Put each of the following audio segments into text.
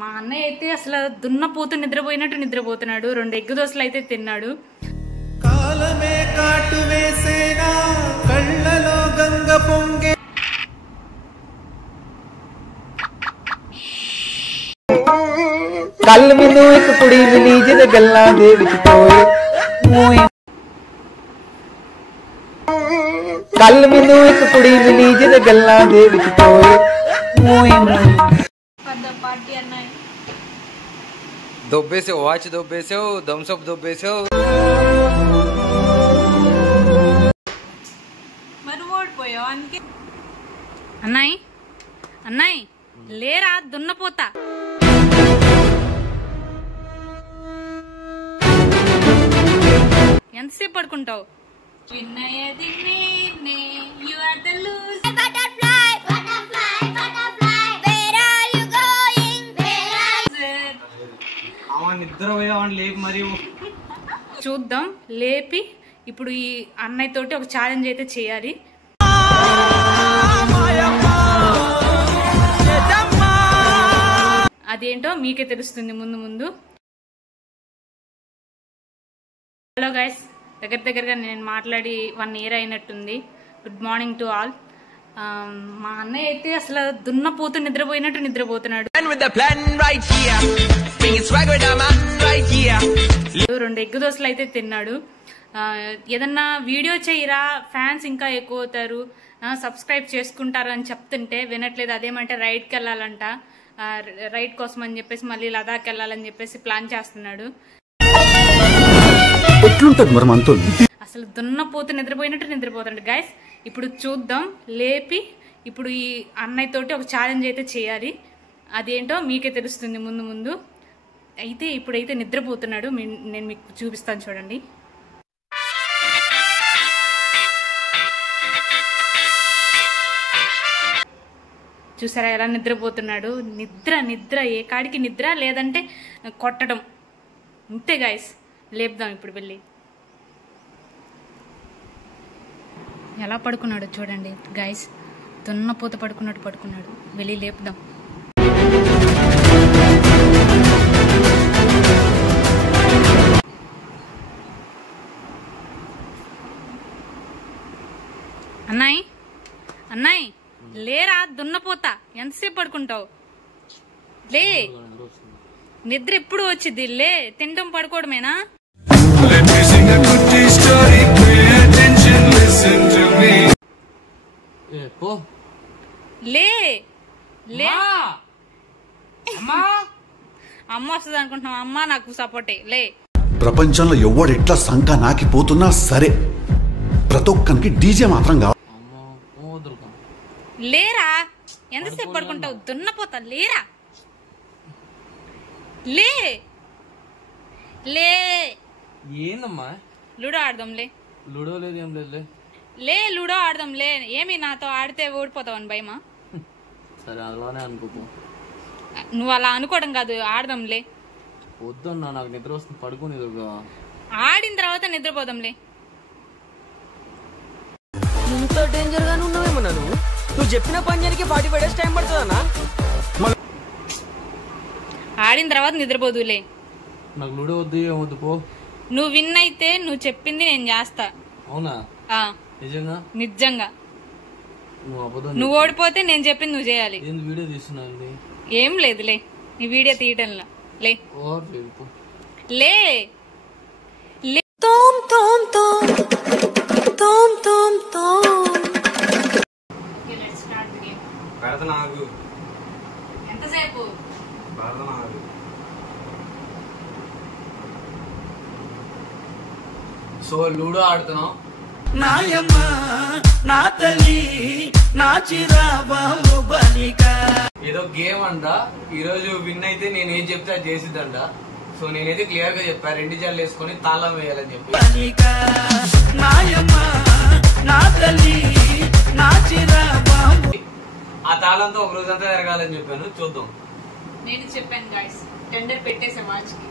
మా అన్నయ్య అయితే అసలు దున్నపోతు నిద్రపోయినట్టు నిద్రపోతున్నాడు. 2 ఎగ్ దోశలు అయితే తిన్నాడు. కాలమే కాటు వేసేనా కళ్ళలో గంగ పొంగే कल मैनू एक कुड़ी मिली जिहदे गल्लां दे विच टोए मोए कल मैनू एक कुड़ी मिली जिहदे गल्लां दे विच टोए मोए पार्टी అన్నయ్య దొబ్బేసావు, వాచ్ దొబ్బేసావు, థమ్స్అప్ దొబ్బేసావు. మరి ఓడిపోయావు అందుకే. అన్నయ్య అన్నయ్య లేరా దున్నపోతా. ఎంతసేపు పడుకుంటావు? చూద్దాం లేపి ఇప్పుడు ఈ అన్నయ్య తోటి ఒక ఛాలెంజ్ అయితే చేయాలి. అదేంటో మీకే తెలుస్తుంది ముందు ముందు. హలో గైస్, దగ్గరగా నేను మాట్లాడి 1 year అయినట్టుంది. Good morning to all. మా అన్నయ్య అయితే అసలు దున్నపోతు నిద్రపోయినట్టు నిద్రపోతున్నాడు. 2 ఎగ్ దోశలు అయితే తిన్నాడు. ఏదన్నా వీడియో చేయరా, ఫ్యాన్స్ ఇంకా ఎక్కువ అవుతారు, సబ్స్క్రైబ్ చేసుకుంటారు అని చెప్తుంటే వినట్లేదు. అదేమంటే రైడ్కి వెళ్ళాలంట. రైడ్ కోసం అని చెప్పేసి మళ్ళీ లదాఖ్ వెళ్ళాలని చెప్పేసి ప్లాన్ చేస్తున్నాడు. అసలు దున్నపోతు నిద్రపోయినట్టు నిద్రపోతాడు గైస్. ఇప్పుడు చూద్దాం లేపి ఇప్పుడు ఈ అన్నయ్య తోటి ఒక ఛాలెంజ్ అయితే చేయాలి. అదేంటో మీకే తెలుస్తుంది ముందు ముందు. అయితే ఇప్పుడైతే నిద్రపోతున్నాడు. నేను మీకు చూపిస్తాను చూడండి. చూసారా ఎలా నిద్రపోతున్నాడు? నిద్ర ఏ కాడికి నిద్ర, లేదంటే కొట్టడం, అంతే గైస్. లేపుదాం ఇప్పుడు వెళ్ళి. ఎలా పడుకున్నాడు చూడండి గైస్. దున్నపోత పడుకున్నాడు. వెళ్ళి లేపుదాం. అన్నయ్య లేరా దున్నపోతా. ఎంతసేపు పడుకుంటావు? లే, నిద్ర ఎప్పుడు వచ్చింది? లే, తినడం పడుకోవడమేనా? లే లే, అమ్మ వస్తుంది అనుకుంటున్నావు? అమ్మ నాకు సపోర్టే. లే, ప్రపంచంలో ఎవడెట్లా సంక నాకిపోతున్నా సరే, ప్రతి ఒక్కరికి డీజే మాత్రం కావాలి. లేరా, ఎంతసేపు పడుకుంటావు? దున్నపోతా. లేరా, లే లే. ఏందమ్మా? లూడో ఆడదాంలే. లూడో లేదు, ఏం లేదు. లే లూడో ఆడదాంలే. ఏమి నాతో ఆడితే ఓడిపోతావు అని భయమా? సరే అలానే అనుకోపో. నువ్వు అలా అనుకోవడం కాదు, ఆడదాంలే. వద్దన్నా, నాకు నిద్ర వస్తుంది, పడుకుని. ఆడిన తర్వాత నిద్రపోదాంలే. ఇంత డేంజర్ గానే ఉన్నావేమో. నువ్వు చెప్పిన పని చేయడానికి 45 days టైం పడుతుందన్నా. ఆడిన తర్వాత నిద్రపోదులే. నాకు లూడో వద్దు, ఏమొద్దు పో. నువ్వు విన్ అయితే నువ్వు చెప్పింది నేను చేస్తా. అవునా? నిజంగా. నువ్వు ఓడిపోతే నేను చెప్పింది నువ్వు చేయాలి. వీడియో తీస్తున్నా? ఏం లేదులే, నీ వీడియో తీయటంలా. లే లే లే. తోమ్ తోమ్ తోమ్ తోమ్ తోమ్ తోమ్. ఎంతసేపు? సో లూడో ఆడుతున్నాం. నాయమ్మ నా తల్లి నా చిరాబాబు బలిక. ఏదో గేమ్ అంట. ఈ రోజు విన్ అయితే నేను ఏం చెప్తే అది చేసిద్దంట. సో నేనైతే క్లియర్ గా చెప్పా, 2 జాలు వేసుకొని తాళం వేయాలని చెప్పి. నాయమ్మ నా తల్లి నా చిరాబాబు. ఆ తాళంతో ఒక రోజంతా జరగాలని చెప్పాను. చూద్దాం. నేను చెప్పాను గాయ్స్, టెండర్ పెట్టేసే మ్యాచ్ కి.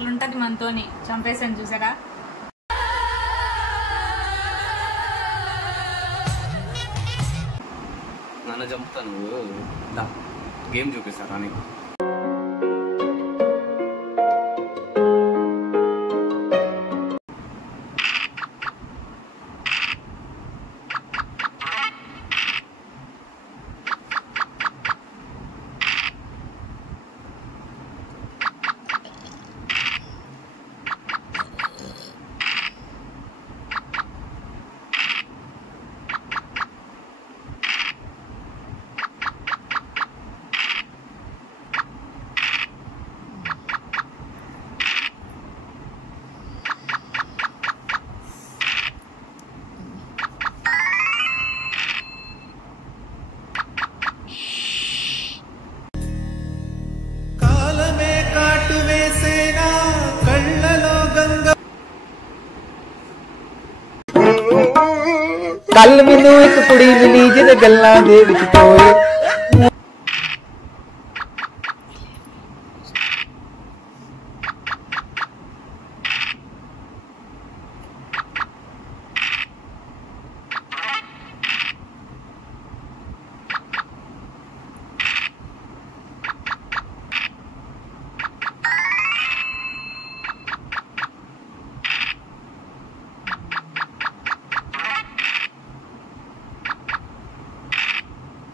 అట్లుంటది మనతోని. చంపేసాను చూసారా. నన్ను చంపుతాను. గేమ్ చూపిస్తారా నీకు? కాలమే కాటు వేసేనా కళ్ళలో గంగ कल मैनू एक कुड़ी मिली जिहदे गल्लां दे विच टोए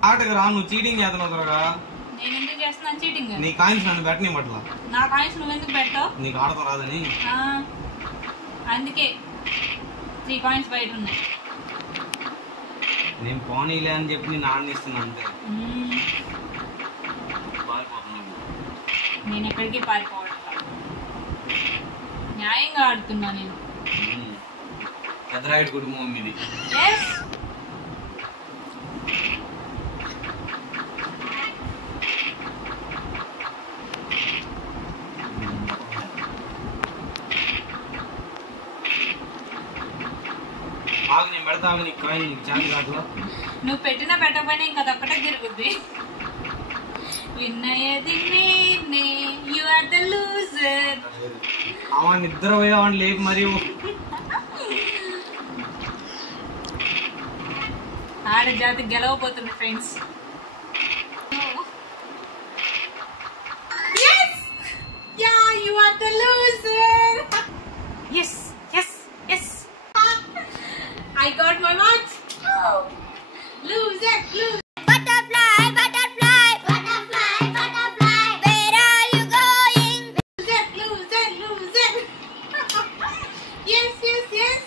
ఆటకు రా, నువ్వు చీటింగ్ చేస్తున్నావు త్వరగా. నేను ఎందుకు చేస్తున్నాను చీటింగ్? నీ కాయిన్స్ నన్ను పెట్టని పట్ల. నా కాయిన్స్ నువ్వు ఎందుకు పెట్టావు? నీకు ఆడతా రాదని. అందుకే 3 కాయిన్స్ బయట ఉన్నాయి. నేను పోనీలే అని చెప్పి నేను ఆడనిస్తున్నా అంతే. నేను ఎక్కడికి పారిపోవడం న్యాయంగా ఆడుతున్నా నేను. పెద్దరాయుడు కుటుంబం ఇది. ఆగు, నేను పెడతా. ఆగు, నీకు కాయిన్ నీకు చాలు కాదులా. నువ్వు పెట్టినా పెట్టకపోయినా ఇంకా అదొక్కటే తిరుగుద్ది. విన్నయ్యది నేనే, యు ఆర్ ద లూజర్. అమ్మ నిద్ర పోయేవాడిని లేపు మరియు. ఆడ జాతి గెలవబోతుంది friends. Yes! Yeah, you are the loser. Yes, yes, yes. I got my watch. Loser, loser. Butterfly, butterfly, butterfly, butterfly. Where are you going? Loser, loser, loser. Yes, yes, yes.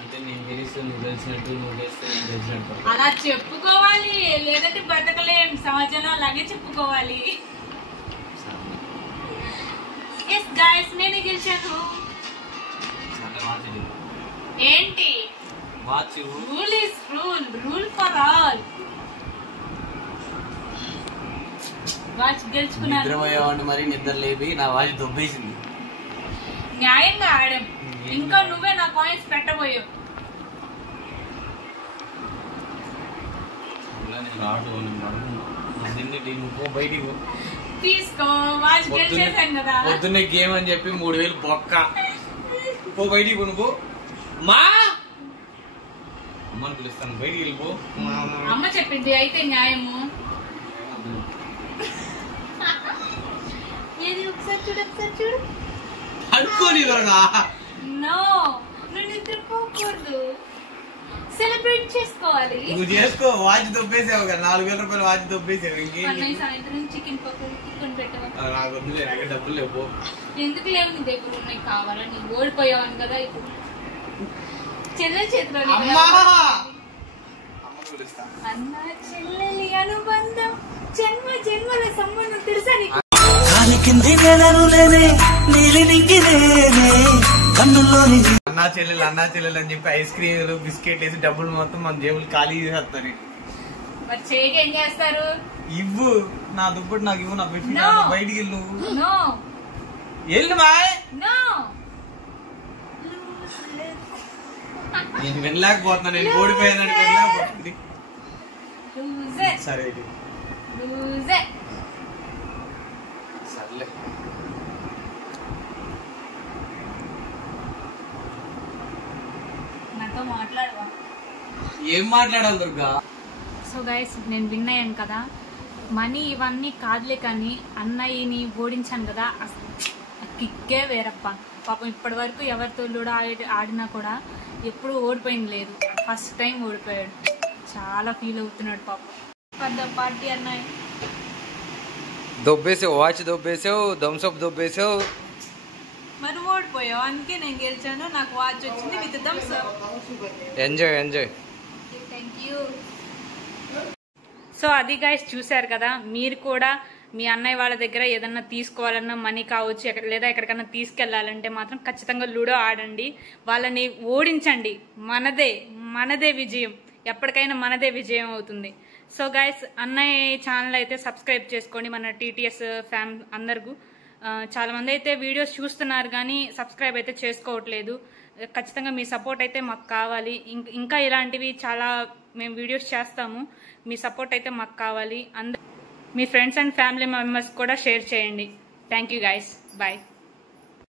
అంటే నేను గెలిస్తే నువ్వు తెలిసినట్టు, నువ్వు గెలిస్తే నేను తెలిసినట్టు. అలా చెప్పుకోవాలి, లేదంటే బతకలేం. సమాజంలో అలాగే చెప్పుకోవాలి. ఎస్ గైస్, నేనే గెలిచాను. ఏంటి? Rule is rule, rule for all. Watch గెలుచుకున్నాను. నిద్రపోయేవాడిని మరి నిద్ర లేపి నా వాచ్ దొబ్బేసింది. న్యాయంగా ఆడాం. ఇంకా నువ్వే నా కాయిన్స్ పెట్టబోయావు. బయటికి తీసుకో, వాచ్ గెలిచేసాను కదా. పొద్దున్నే గేమ్ అని చెప్పి 3000 బొక్క. పో బయటికి పో. నువ్వు మా అమ్మని పిలుస్తాను, బయటికి వెళ్ళిపో. అమ్మ చెప్పింది అయితే న్యాయము. ఏది ఒకసారి చూడు, ఒకసారి చూడు. అనుకోని త్వరగా. నో, నువ్వు నిద్రపోకూడదు. సెలబ్రేట్ చేసుకోవాలి. నువ్వు చేసుకో. వాచ్ దొబ్బేసావు కదా, 4000 రూపాయలు వాచ్ దొబ్బేసావు. ఇంకేం అన్నయ్య సాయంత్రం చికెన్ పకోడీ కొని పెట్టవా? నాకు వద్దులే, నాకు డబ్బులు లేవు. ఎందుకు లేవు? నీ దగ్గర ఉన్నాయి కావాలా? నీ ఓడిపోయావని కదా ఇప్పుడు. చెల్లెల చేతిలో అన్న చెల్లెలి అనుబంధం, జన్మ జన్మల సంబంధం తెలుసా నీకు? కాలి కింది నేలను లేనే, నీలి నింగి నేనే, కన్నుల్లోని అన్నా చెల్లెలు అని చెప్పి ఐస్ క్రీమ్లు బిస్కెట్ వేసి డబ్బులు మొత్తం మన జేబులు ఖాళీ చేస్తారు. మరి చేయక ఏం చేస్తారు? ఇవ్వు నా దుప్పటి నాకు ఇవ్వు. నా పెట్టి No. బయటికి వెళ్ళు. నో వెళ్ళు మాయ్. నో, నేను వెళ్ళలేకపోతున్నా. నేను ఓడిపోయానని వెళ్ళలేకపోతుంది. లూజర్, సరే లూజర్. సర్లే. నాతో మాట్లాడవా? ఏం మాట్లాడాలి దుర్గా? సో గైస్ నేను విన్ అయ్యాను కదా, మనీ ఇవన్నీ కాదులే కానీ అన్నయ్యని ఓడించాను కదా, అసలు కిక్కే వేరప్ప. పాపం ఇప్పటి వరకు ఎవరితో లూడో ఆడినా కూడా ఎప్పుడు ఓడిపోయింది లేదు, ఫస్ట్ టైం ఓడిపోయాడు. చాలా ఫీల్ అవుతున్నాడు పాపం. పెద్ద పార్టీ అన్నయ్య. దొబ్బేసావు, వాచ్ దొబ్బేసావు, థమ్స్అప్ దొబ్బేసావు. మరి ఓడిపోయావు, అందుకే నేను గెలిచాను. నాకు వాచ్ వచ్చింది with Thums Up. Enjoy enjoy. Thank you. So అది గైస్ చూశారు కదా, మీరు కూడా మీ అన్నయ్య వాళ్ళ దగ్గర ఏదన్నా తీసుకోవాలన్నా మనీ కావచ్చు, లేదా ఎక్కడికన్నా తీసుకెళ్లాలంటే మాత్రం ఖచ్చితంగా లూడో ఆడండి, వాళ్ళని ఓడించండి. మనదే విజయం, ఎప్పటికైనా మనదే విజయం అవుతుంది. సో గైస్ అన్నయ్య ఛానల్ అయితే సబ్స్క్రైబ్ చేసుకోండి, మన టీటీఎస్ ఫ్యామ్ అందరికీ. చాలా మంది అయితే వీడియోస్ చూస్తున్నారు కానీ సబ్స్క్రైబ్ అయితే చేసుకోవట్లేదు. ఖచ్చితంగా మీ సపోర్ట్ అయితే మాకు కావాలి. ఇంకా ఇలాంటివి చాలా మేము వీడియోస్ చేస్తాము, మీ సపోర్ట్ అయితే మాకు కావాలి. మీ ఫ్రెండ్స్ అండ్ ఫ్యామిలీ మెంబర్స్ కూడా షేర్ చేయండి. Thank you guys, bye.